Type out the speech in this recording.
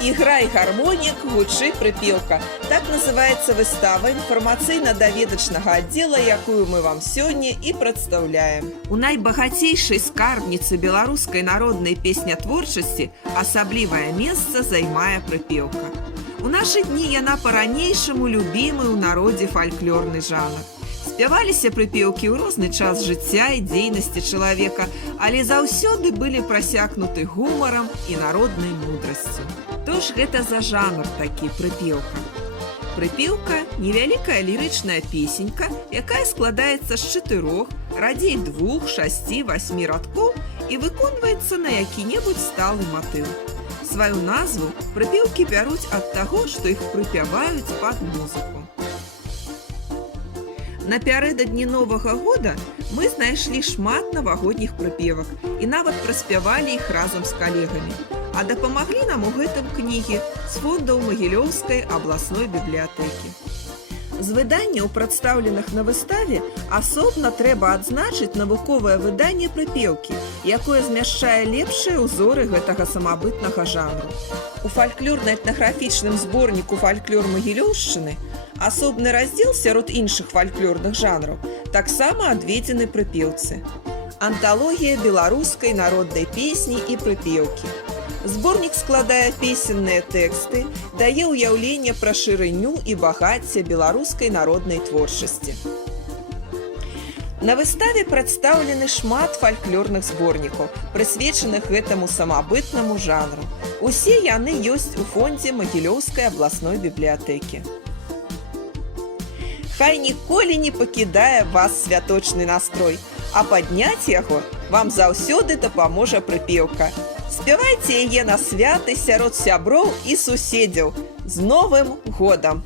Играй гармонік, гучы прыпеўка. Так называецца выстава інфармацыйна-даведачнага аддзела, якую мы вам сёння і прадстаўляем. У найбагацейшай скарбніцы беларускай народнай песнятворчасці асаблівае месца займае прыпеўка. У нашы дні яна па-ранейшаму любімы ў народзе фальклорны жанр. Спяваліся прыпеўкі ў розны час жыцця і дзейнасці чалавека, але заўсёды былі прасякнуты гумарам і народнай мудрасцю. Што ж гэта за жанр такі прыпеўка? Прыпеўка – невялікая лірычная песенька, якая складаецца з 4, радзей 2, 6, 8 радкоў і выконваецца на які-небудзь сталы матыў. Сваю назву прыпеўкі бяруць ад таго, што іх прыпяваюць пад музыку. Напярэдадні Новага года мы знайшлі шмат навагодніх прыпевак і нават праспявалі іх разам з калегамі. А дапамаглі нам у гэтым кнігі з фондаў Магілёўскай абласной бібліятэкі. З выданняў, прадстаўленых на выставе, асобна трэба адзначыць навуковае выданне прыпеўкі, якое змяшчае лепшыя ўзоры гэтага самабытнага жанру. У фальклорна-этнаграфічным зборніку «Фальклор Магілёўшчыны» асобны раздзел сярод іншых фальклорных жанраў таксама адведзены прыпеўцы. Анталогія беларускай народнай песні і прыпеўкі. Зборнік складае песенныя тэксты, дае ўяўленне пра шырыню і багацце беларускай народнай творчасці. На выставе прадстаўлены шмат фальклорных зборнікаў, прысвечаных гэтаму самабытнаму жанру. Усе яны ёсць у фондзе Магілёўскай абласной бібліятэкі. Хай ніколі не пакідае вас святочны настрой, а падняць яго вам заўсёды дапаможа прыпеўка. Спявайце яе на святы сярод сяброў і суседзяў. З Новым годам!